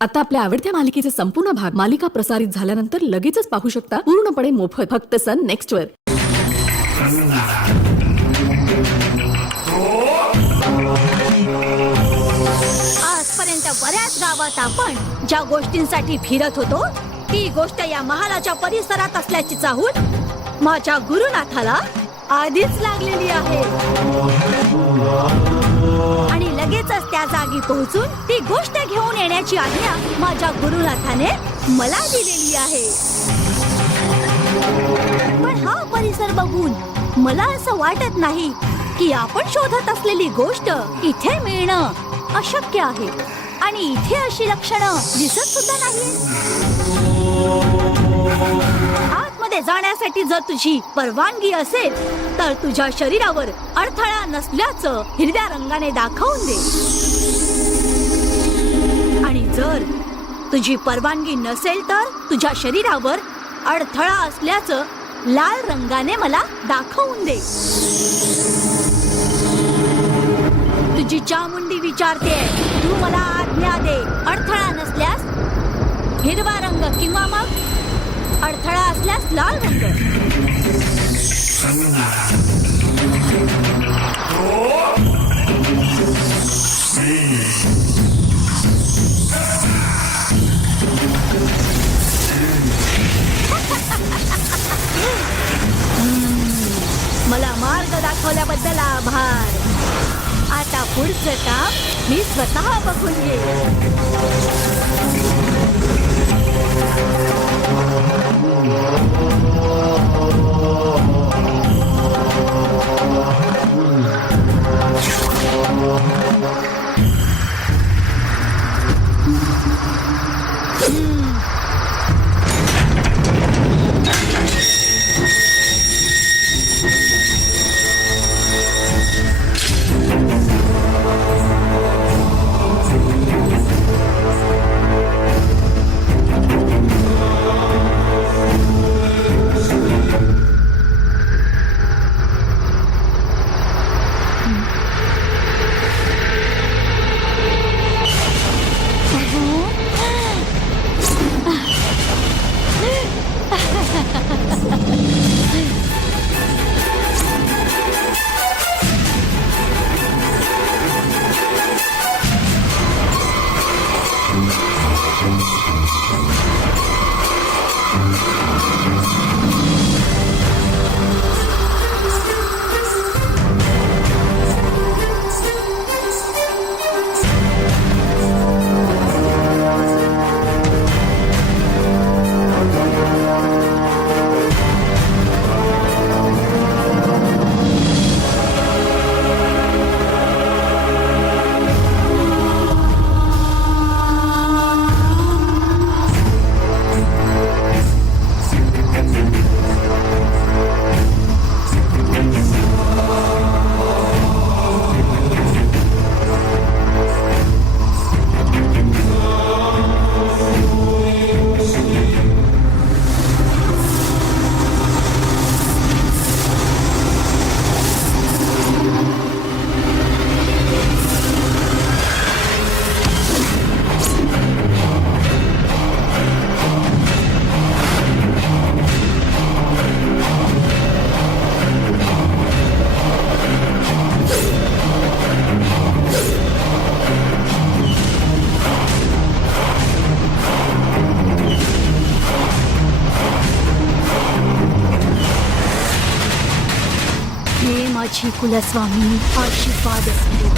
आता आपल्या आवडत्या मालिकेचे संपूर्ण भाग मालिका प्रसारित झाल्यानंतर लगेचच पाहू शकता पूर्णपणे मोफत फक्त सन नेक्स्ट वर. आजपर्यंत बऱ्याच गावात आपण ज्या गोष्टींसाठी फिरत होतो ती गोष्ट या महालाच्या परिसरात असल्याची चाहूल माझ्या गुरुनाथाला आधीच लागलेली आहे आणि लगेचच त्या जागी पोहोचून ती गोष्ट घेऊन येण्याची आज्ञा माझ्या गुरुनाथाने मला दिलेली आहे. पण हा परिसर बघून मला असं वाटत नाही की आपण शोधत असलेली गोष्ट इथे मिळणं अशक्य आहे आणि इथे अशी लक्षणं दिसत सुद्धा नाही. आतमध्ये जाण्यासाठी जर तुझी परवानगी असेल तर तुझ्या शरीरावर अडथळा नसल्याचं हिरव्या रंगाने दाखवून दे आणि जर तुझी परवानगी नसेल तर तुझ्या शरीरावर अडथळा असल्याचं लाल रंगाने मला दाखवून दे. तुझी चामुंडी विचारते, तू मला आज्ञा दे. अडथळा नसल्यास हिरवा रंग किंवा मग अडथळा असल्यास लाल रंग. मला मार्ग दाखवल्याबद्दल आभार. आता पुढचं काम मी स्वतः बघून घेईन. माझी कुलस्वामिनी आशीर्वाद असू.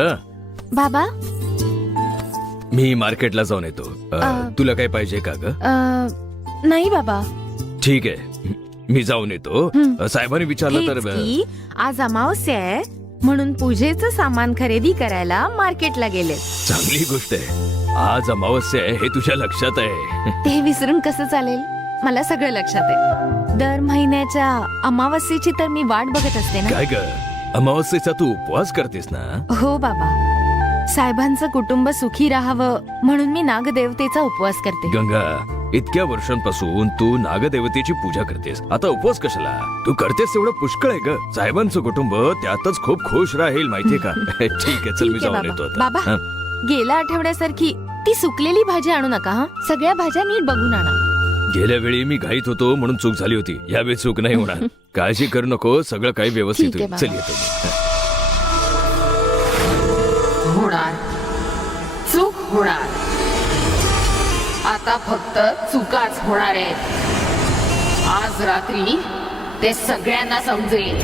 ग? बाबा मी मार्केटला जाऊन येतो. तुला काय पाहिजे का ग? नाही बाबा. ठीक आहे, मी जाऊन येतो. साहेबांनी विचारलं तर हेच की, आज अमावस्या आहे म्हणून पूजेचं सामान खरेदी करायला मार्केटला गेले. चांगली गोष्ट आहे. आज अमावस्या आहे हे तुझ्या लक्षात आहे. ते विसरून कसं चालेल, मला सगळं लक्षात आहे. दर महिन्याच्या अमावस्येची तर मी वाट बघत असते ना. काय ग, अमावस्येचा तू उपवास करतेस ना? हो बाबा, साहेबांचं कुटुंब सुखी राहावं म्हणून मी नागदेवतेचा उपवास करते. गंगा, इतक्या वर्षांपासून तू नागदेवतेची पूजा करतेस, आता उपवास कशाला? तू करतेस तेवढं पुष्कळ आहे ग. साहेबांचं कुटुंब त्यातच खूप खुश राहील, माहितीये का? ठीक आहे, चल मी ठीक आहे जाऊन येतो बाबा. आता. बाबा, हं. गेल्या आठवड्यासारखी ती सुकलेली भाजी आणू नका हा. सगळ्या भाज्या नीट बघून आणा. गेल्या वेळी मी घाईत होतो म्हणून चूक झाली होती. यावेळी चूक नाही होणार. काळजी करू नको, सगळं काही व्यवस्थित ठीक आहे होईल. बाबा. चल येतो मी. होणार, चूक होणार. आता फक्त चुकाच होणार आहेत. आज रात्री ते सगळ्यांना समजेल.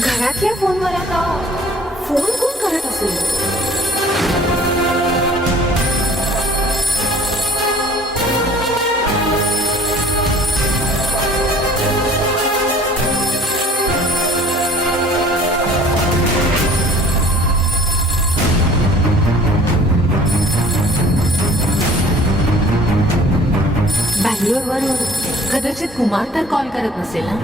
घरातल्या फोनवर आता फोन कोण करत असेल? बँगलोरवरून कदाचित कुमार तर कॉल करत नसेल ना.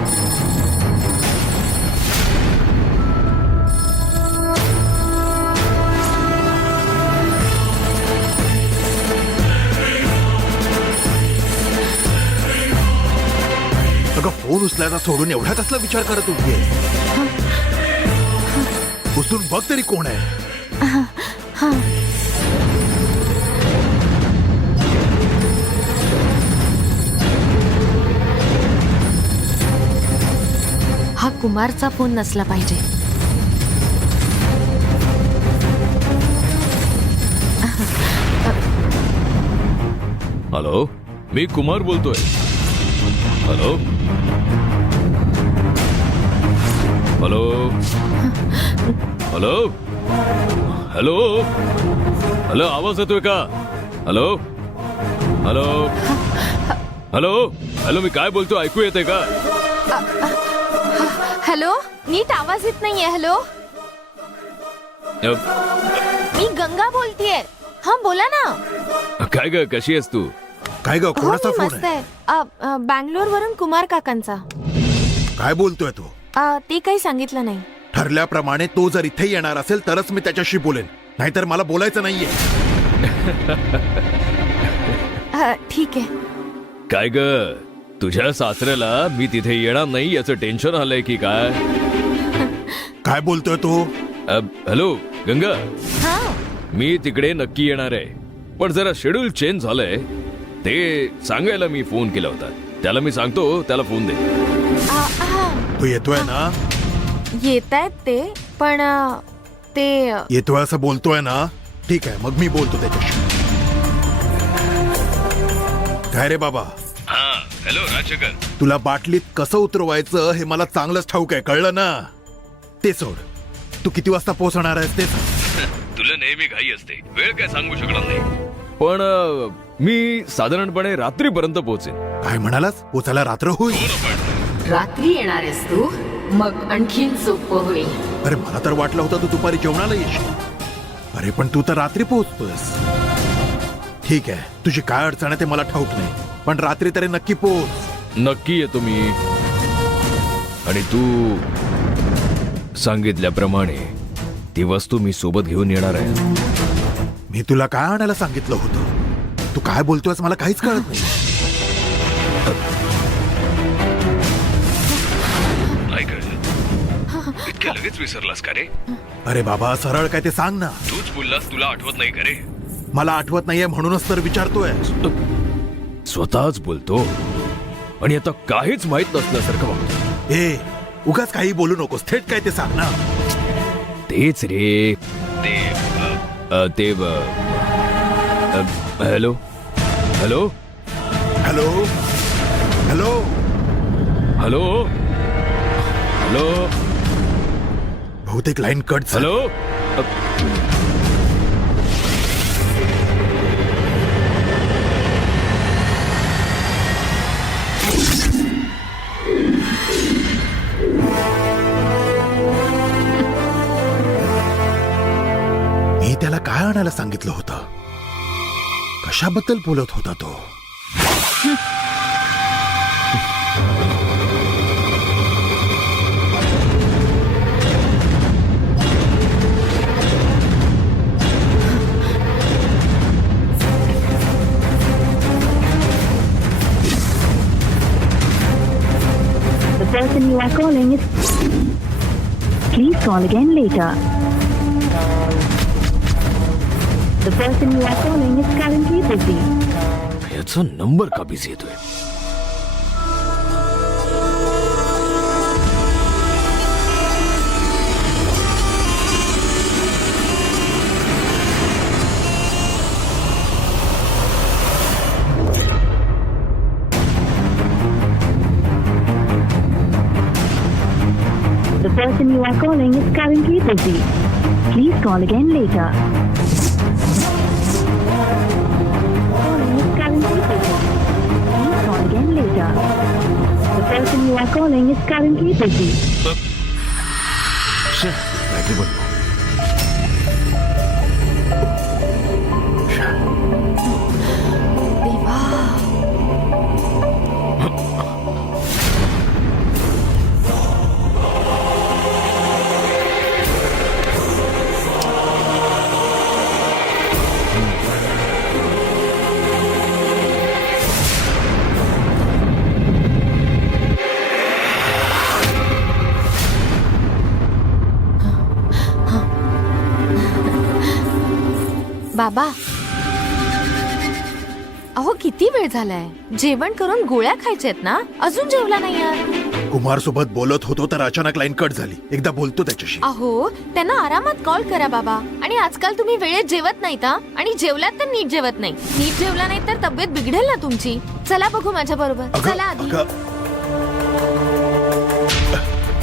अगं फोन उचलायचा सोडून एवढा कसला विचार करत उभी आहे? उचलून बघ तरी कोण आहे. हा कुमारचा फोन नसला पाहिजे. हॅलो, मी कुमार बोलतोय. Hello hello hello hello hello, आवाज येतोय का? हॅलो हॅलो हॅलो हॅलो, मी काय बोलतो ऐकू येते का? हॅलो, नीट आवाज येत नाहीये. हॅलो, मी गंगा बोलतेय. हा बोला ना. काय ग, कशी आहेस तू? काय ग, हो, कोणाचा मी फोन मस्त आहे? आहे. बँगलोर वरून कुमार काकांचा. काय बोलतोय तू? ते काही सांगितलं नाही. ठरल्याप्रमाणे तो जर इथे येणार असेल तरच मी त्याच्याशी बोलेन, नाहीतर मला बोलायचं नाहीये. ठीक आहे. काय ग, तुझ्या सासऱ्याला मी तिथे येणार नाही याचं टेन्शन आलंय की काय? काय बोलतोय तू? हॅलो गंगा, हा, मी तिकडे नक्की येणार आहे, पण जरा शेड्यूल चेंज झालंय ते सांगायला मी फोन केला होता. त्याला मी सांगतो, त्याला फोन दे. तू येतोय ना? येत आहेत ते, पण ते येतोय असं बोलतोय ना? ठीक आहे, मग मी बोलतो त्याच्याशी. काय रे बाबा, हॅलो राजशेखर, तुला बाटलीत कसं उतरवायचं हे मला चांगलंच ठाऊक आहे, कळलं ना? ते सोड, तू किती वाजता पोहोचणार आहेस ते सांग. तुला नेहमी घाई असते, वेळ काय सांगू शकणार नाही, पण मी साधारणपणे रात्रीपर्यंत पोहोचेन. काय म्हणालास? पोचायला रात्र होईल? रात्री येणार आहेस तू, मग आणखीन सोपं होईल. अरे मला तर वाटलं होतं तू दुपारी जेवणाला येशील. अरे पण तू तर रात्री पोहोचतोस. ठीक आहे, तुझी काय अडचण आहे ते मला ठाऊक नाही, पण रात्री तरी नक्की पोहोच. नक्की येतो मी. आणि तू सांगितल्याप्रमाणे ती वस्तू मी सोबत घेऊन येणार आहे. मी तुला काय आणायला सांगितलं होतं? तू काय बोलतोयस मला काहीच कळत नाही. नाही कळलं? इतक्या लगेच विसरलास का रे? अरे बाबा, सरळ काय ते सांग ना. तूच बोललास तुला आठवत नाही का रे? मला आठवत नाहीये म्हणूनच तर विचारतोय. स्वतःच बोलतो आणि आता काहीच माहित नसल्यासारखं वागतो. ए उगाच काही बोलू नकोस, थेट काय ते सांग ना. तेच रे ते hello hello hello hello hello hello बहुतेक लाईन कट झाली. हॅलो मी त्याला काय आणायला सांगितलं होतं? कशाबद्दल बोलत होता तो? The person you are calling is. Please call again later. The person you are calling is currently busy. याचा नंबर का बिझी येतोय? The person you are calling is currently busy. Please call again later. Calling is currently busy. Please call again later. The person you are calling is currently busy. Battery बंद. बाबा, अहो किती वेळ झालाय. जेवण करून गोळ्या खायच्यात ना, अजून जेवला नाही यार. कुमार सोबत बोलत होतो तर अचानक लाईन कट झाली. एकदा बोलतो त्याच्याशी. अहो त्यांना आरामात कॉल करा बाबा. आणि आजकाल तुम्ही वेळेत जेवत नाही का? आणि जेवलात तर नीट जेवत नाही. नीट जेवला नाही तर तब्येत बिघडेल ना तुमची. चला बघू माझ्या बरोबर. अगं, चला आधी. अगं,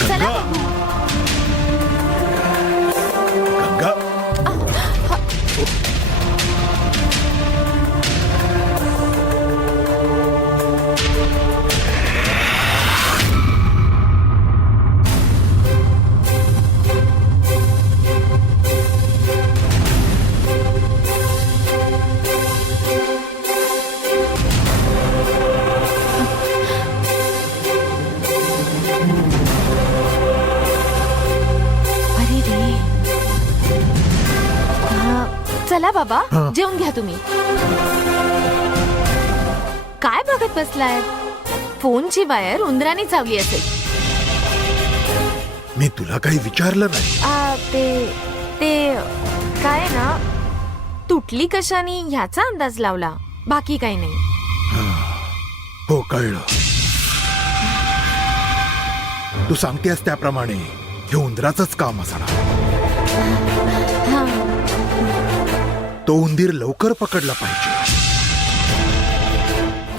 चला गंगा, बघू. गंगा. अरे रे. चला बाबा, हा. जेवून घ्या तुम्ही. काय बघत बसलाय? फोनची वायर उंदराने चावली असेल. मी तुला काही विचारलं नाही. ते काय ना, तुटली कशाने ह्याचा अंदाज लावला. बाकी काही नाही. हो कळलं. तू सांगतेस त्याप्रमाणे हे उंदराचंच काम असणार. हा. तो उंदीर लवकर पकडला पाहिजे.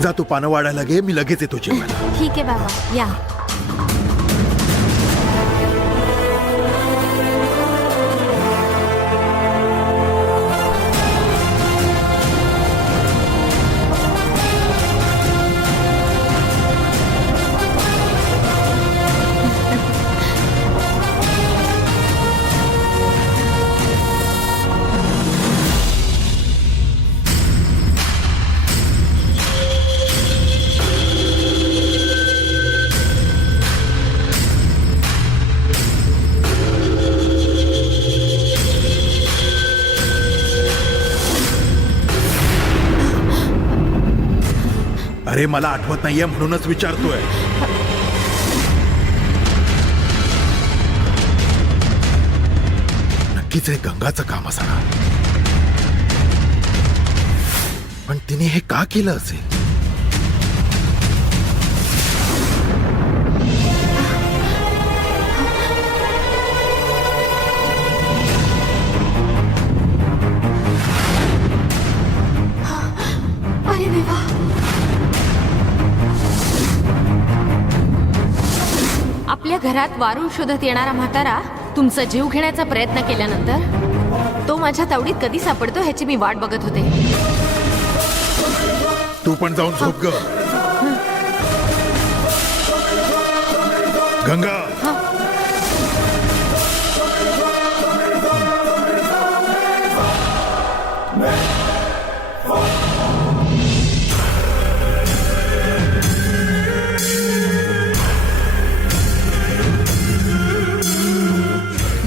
जा तू पानं वाढायला गे, मी लगेच येतो जेवायला. ठीक आहे बाबा, या. अरे मला आठवत नाहीये म्हणूनच विचारतोय. नक्कीच हे गंगाचं काम असणार. पण तिने हे का केलं असेल? अरे देवा. आपल्या घरात वारूळ शोधत येणारा म्हातारा तुमचा जीव घेण्याचा प्रयत्न केल्यानंतर तो माझ्या तावडीत कधी सापडतो ह्याची मी वाट बघत होते. तू पण जाऊन झोप ग. गंगा,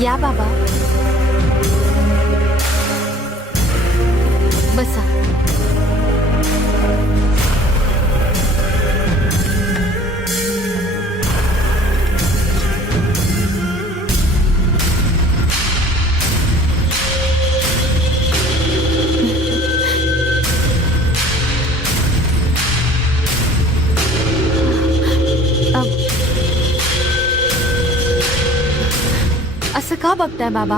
या बाबा, बसा. असं का बघताय बाबा?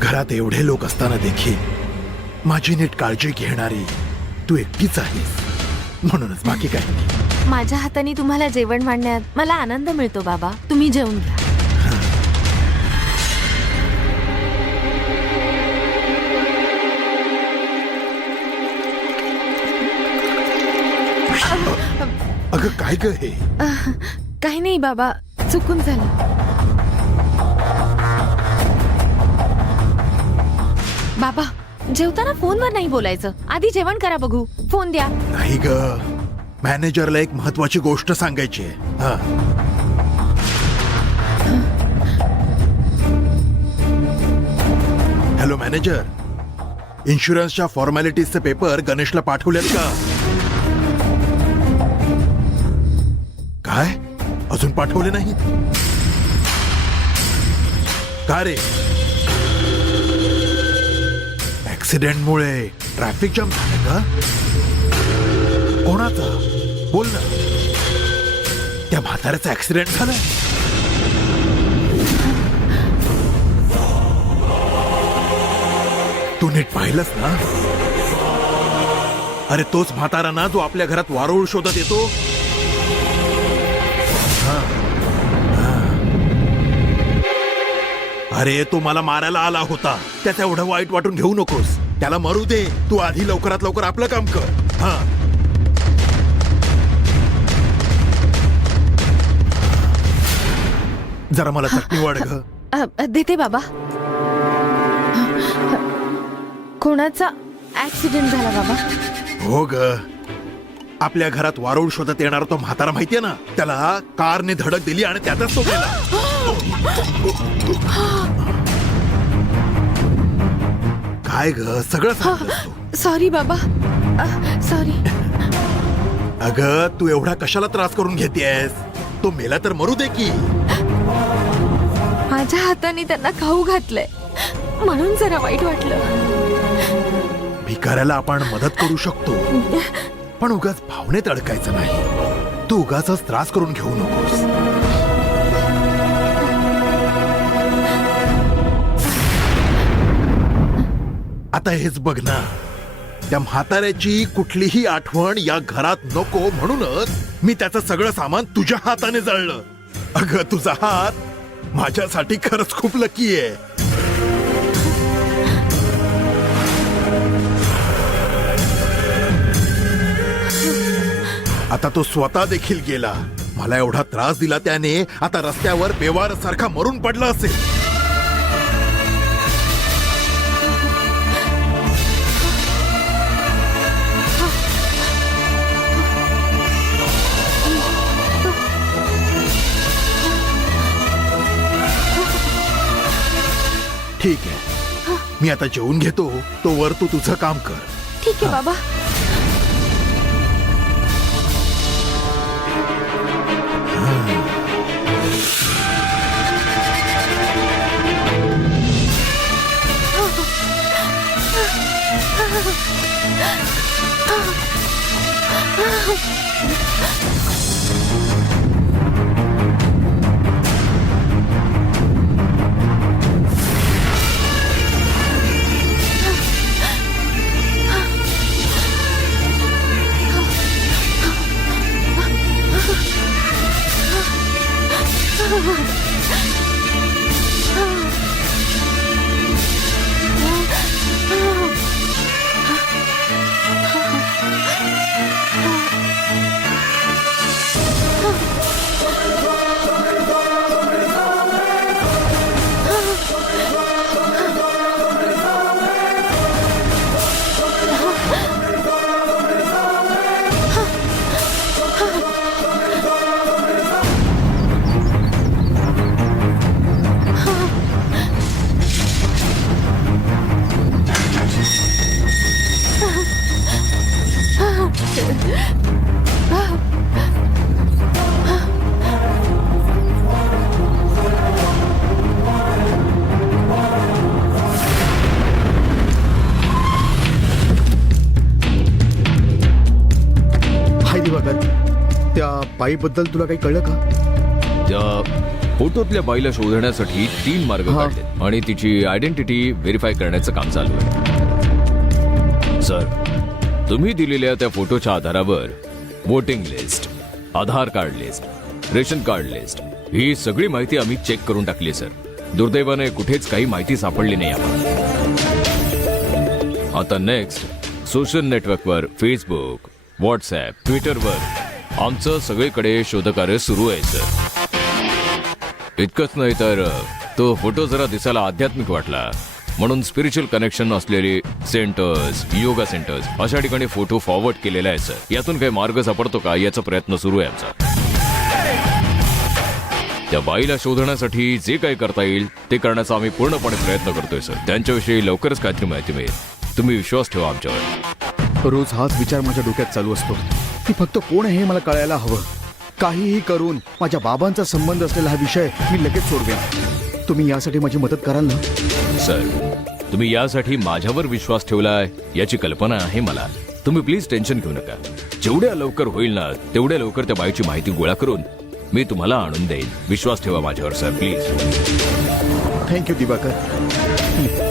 घरात एवढे लोक असताना देखील माझी नीट काळजी घेणारी तू एकटीच आहेस, म्हणूनच बाकी काही नाही. माझ्या हाताने तुम्हाला जेवण वाढण्यात मला आनंद मिळतो बाबा. तुम्ही जेवून घ्या. अगं काय ग हे? काही नाही बाबा, चुकून झालं. बाबा, जेवताना फोनवर नाही बोलायचं. आधी जेवण करा बघू. फोन द्या. नाही ग, मॅनेजरला एक महत्वाची गोष्ट सांगायची आहे. हा. हॅलो मॅनेजर, इन्शुरन्सच्या फॉर्मॅलिटीजचे पेपर गणेशला पाठवलेत का? काय अजून पाठवले नाहीत? का रे? ऍक्सिडेंटमुळे ट्रॅफिक जाम झालं का? कोणाचा? बोल ना. त्या म्हाताऱ्याचा ऍक्सिडेंट झाला? तू नीट पाहिलंस ना? अरे तोच म्हातारा ना जो आपल्या घरात वारूळ शोधत येतो. अरे तो मला मारायला आला होता. त्याचं एवढं वाईट वाटून घेऊ नकोस. त्याला मरू दे. तू आधी लवकरात लवकर आपलं काम कर. हा. जरा मला चटणी वाढ ग. देते बाबा. कोणाचा ऍक्सिडेंट झाला बाबा? हो ग, आपल्या घरात वारूळ शोधत येणारा तो म्हातारा माहितीये ना? त्याला कारने धडक दिली आणि त्यातच तो गेला. काय ग, सगळं सांगतोस तू. सॉरी बाबा, सॉरी. अगं तू एवढा कशाला त्रास करून घेतेयस? तो मेला तर मरू दे की. माझ्या हाताने त्यांना खाऊ घातलंय म्हणून जरा वाईट वाटलं. भिकाऱ्याला आपण मदत करू शकतो, पण उगाच भावनेत अडकायचं नाही. तू उगाच त्रास करून घेऊ नकोस. आता हेच बघ ना, त्या म्हाताऱ्याची कुठलीही आठवण या घरात नको म्हणूनच मी त्याचं सगळं सामान तुझ्या हाताने जाळलं. अगं तुझा हात माझ्यासाठी खरंच खूप लकी आहे. आता तो स्वतः देखील गेला. मला एवढा त्रास दिला त्याने. आता रस्त्यावर बेवार सारखा मरून पडला असेल. ठीक आहे, मी आता जेवून घेतो. तोवर तू तुझं काम कर. ठीक आहे बाबा. हाय दिवाकर, त्या बाईबद्दल तुला काही कळलं का? त्या फोटोतल्या बाईला शोधण्यासाठी 3 मार्ग हा. काढले आणि तिची आयडेंटिटी व्हेरीफाय करण्याचं काम चालू आहे. सर, तुम्ही दिलेल्या त्या फोटोच्या आधारावर voting list, Aadhaar card list, ration card list ही सगळी माहिती आम्ही चेक करून टाकली सर. दुर्दैवाने कुठेच काही माहिती सापडली नाही आम्हाला. आता नेक्स्ट सोशल नेटवर्कवर फेसबुक, व्हॉट्सॲप, ट्विटरवर आमचं सगळीकडे शोधकार्य सुरू आहे सर. इतकंच नाही तर तो फोटो जरा दिसायला आध्यात्मिक वाटला म्हणून स्पिरिच्युअल कनेक्शन असलेले सेंटर्स, योगा सेंटर्स अशा ठिकाणी फोटो फॉरवर्ड केलेला आहे सर. यातून काही मार्ग सापडतो का याचा प्रयत्न सुरू आहे आमचा. त्या बाईला शोधण्यासाठी जे काही करता येईल ते करण्याचा आम्ही पूर्णपणे प्रयत्न करतोय सर. त्यांच्याविषयी लवकरच काहीतरी माहिती मिळेल. तुम्ही विश्वास ठेवा आमच्यावर. रोज हाच विचार माझ्या डोक्यात चालू असतो. ती फक्त कोण आहे हे मला कळायला हवं. काहीही करून माझ्या बाबांचा संबंध असलेला हा विषय मी लगेच सोडवेन. तुम्ही यासाठी माझी मदत कराल ना? सर, तुम्ही यासाठी माझ्यावर विश्वास ठेवलाय याची कल्पना आहे मला. तुम्ही प्लीज टेन्शन घेऊ नका. जेवढ्या लवकर होईल ना तेवढ्या लवकर त्या बाईची माहिती गोळा करून मी तुम्हाला आणून देईन. विश्वास ठेवा माझ्यावर सर, प्लीज. थँक्यू दिवाकर.